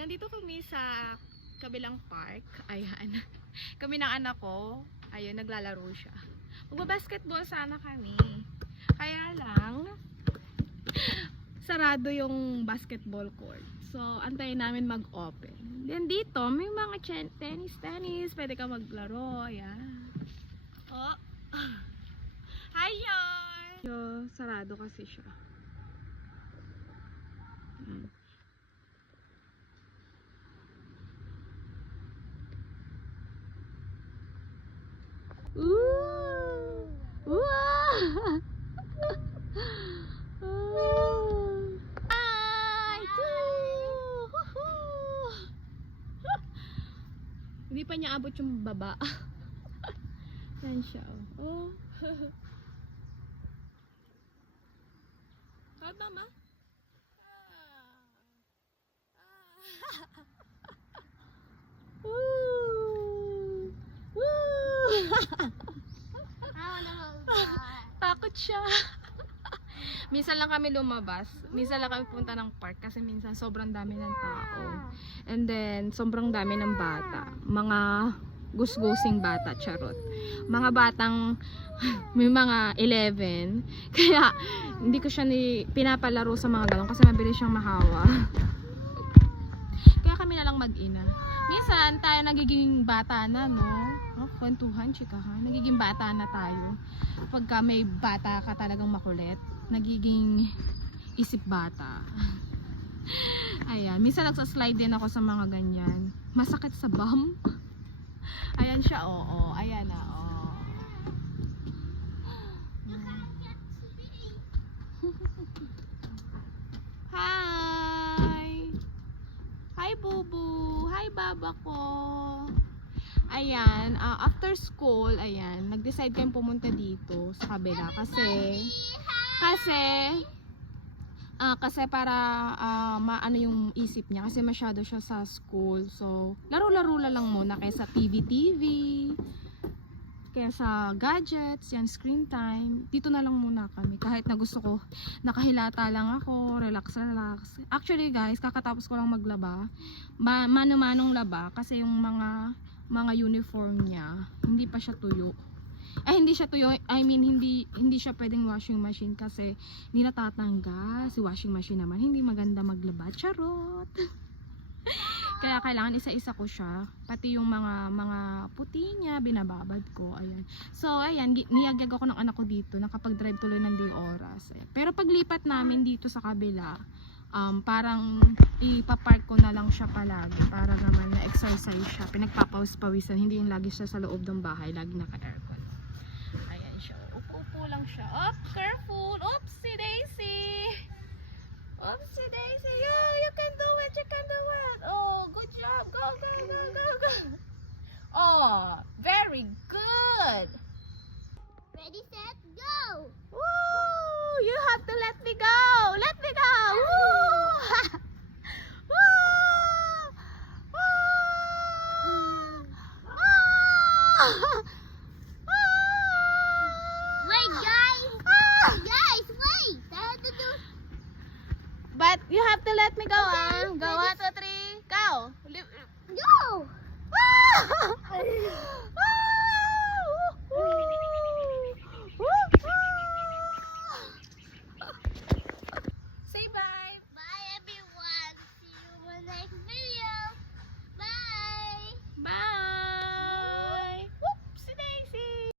Nandito kami sa kabilang park. Ayan. Kami ng anak ko. Ayun, naglalaro siya. Magbabasketball sana kami. Kaya lang, sarado yung basketball court. So, antayin namin mag-open. Then dito, may mga tennis. Pwede ka maglaro. Ayan. Oh. Hi, Yon! So, sarado kasi siya. Ooh! Wow! Hi! Hindi pa niya abot yung baba. Yan siya. Oh. Hi, mama. Woo! Woo! Takot siya. Minsan lang kami lumabas. Minsan lang kami punta ng park kasi minsan sobrang dami ng tao. And then, sobrang dami ng bata. Mga gusgusing bata, charot. Mga batang may mga 11. Kaya, hindi ko siya pinapalaro sa mga galong kasi mabilis siyang mahawa. Kaya kami na lang mag-ina. Minsan, tayo nagiging bata na, no? Oh, kwentuhan, chikahan. Nagiging bata na tayo. Pagka may bata ka talagang makulit, nagiging isip bata. Ayan. Minsan nagsaslide din ako sa mga ganyan. Masakit sa bum. Ayan siya, oo. Ayan na, oo. Hi! Hi, Bubu! Hi, baba ko! Ayan, after school, ayan, nag-decide kayong pumunta dito sa kabila kasi para maano yung isip niya kasi masyado siya sa school. So, laro-laro lang muna kaysa TV, kaysa gadgets, yan, screen time. Dito na lang muna kami. Kahit na gusto ko, nakahilata lang ako, relax. Actually guys, kakatapos ko lang maglaba. Mano-manong laba kasi yung mga uniform niya, hindi pa siya tuyo. Hindi siya tuyo, I mean hindi siya pwedeng washing machine kasi hindi natatanggal. Si washing machine naman hindi maganda maglaba, charot. Kaya kailangan isa-isa ko siya, pati yung mga puti niya binababad ko, ayan. So ayan, niyagag ako ng anak ko dito, nakapag-drive tuloy ng day oras. Ayan. Pero paglipat namin dito sa kabila, parang ipapark ko na lang siya palagi para naman na-exercise siya, pinagpapawisan, hindi yung lagi siya sa loob ng bahay, lagi naka-aircon. Ayan siya, upo-upo lang siya. Oh, careful! Oopsie daisy! Oopsie daisy! You can do it! You can do it! Oh, good job! Go! Oh, very good! Ready, set, go! Woo! You have to let me go! Let me go! Woo!